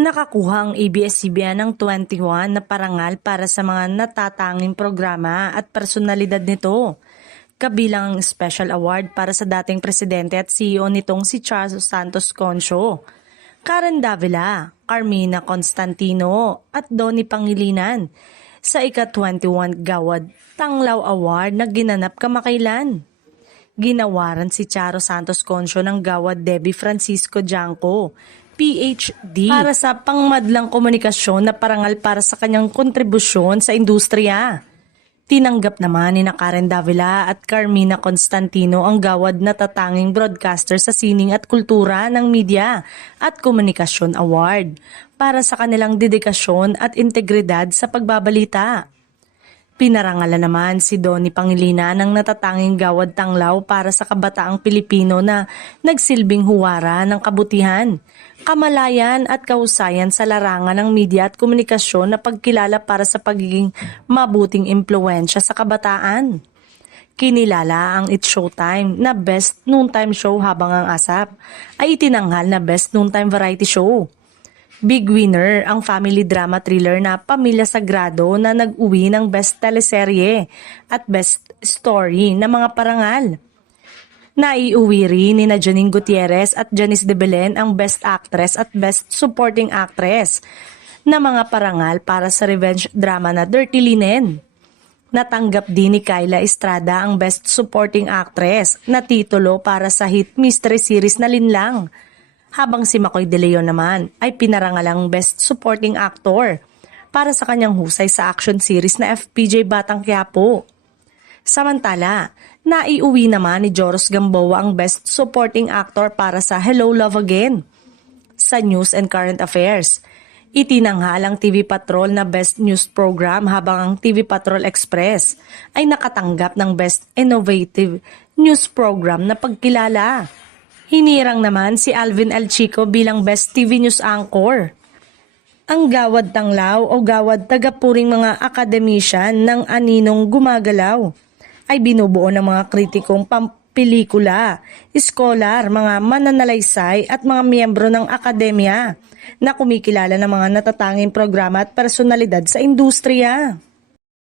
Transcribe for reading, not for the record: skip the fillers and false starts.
Nakakuha ang ABS-CBN ng 21 na parangal para sa mga natatanging programa at personalidad nito. Kabilang ang Special Award para sa dating presidente at CEO nitong si Charles Santos Concho, Karen Davila, Carmina Constantino at Donnie Pangilinan sa ika-21 Gawad Tanglaw Award na ginanap kamakailan. Ginawaran si Charo Santos Concho ng Gawad Debbie Francisco Janco, PhD, para sa pangmadlang komunikasyon na parangal para sa kanyang kontribusyon sa industriya. Tinanggap naman ni Karen Davila at Carmina Constantino ang Gawad na tatanging broadcaster sa sining at kultura ng media at komunikasyon award para sa kanilang dedikasyon at integridad sa pagbabalita. Pinarangalan naman si Donnie Pangilinan ng natatanging Gawad Tanglaw para sa kabataang Pilipino na nagsilbing huwara ng kabutihan, kamalayan at kahusayan sa larangan ng media at komunikasyon na pagkilala para sa pagiging mabuting impluensya sa kabataan. Kinilala ang It's Showtime na Best Noontime Show habang ang ASAP ay itinanghal na Best Noontime Variety Show. Big winner ang family drama thriller na Pamilya Sagrado na nag-uwi ng Best Teleserye at Best Story na mga parangal. Naiuwi rin ni Janine Gutierrez at Janice de Belen ang Best Actress at Best Supporting Actress na mga parangal para sa revenge drama na Dirty Linen. Natanggap din ni Kyla Estrada ang Best Supporting Actress na titulo para sa hit mystery series na Linlang. Habang si Makoy De Leon naman ay pinarangalang Best Supporting Actor para sa kanyang husay sa action series na FPJ Batang Quiapo. Samantala, naiuwi naman ni Joros Gamboa ang Best Supporting Actor para sa Hello Love Again sa News and Current Affairs. Itinanghal ang TV Patrol na Best News Program habang ang TV Patrol Express ay nakatanggap ng Best Innovative News Program na pagkilala. Hinirang naman si Alvin L. Chico bilang Best TV News Anchor. Ang Gawad Tanglaw o Gawad Tagapuring mga akademician ng Aninong Gumagalaw ay binubuo ng mga kritikong pampelikula, iskolar, mga mananalaysay at mga miyembro ng akademya na kumikilala ng mga natatanging programa at personalidad sa industriya.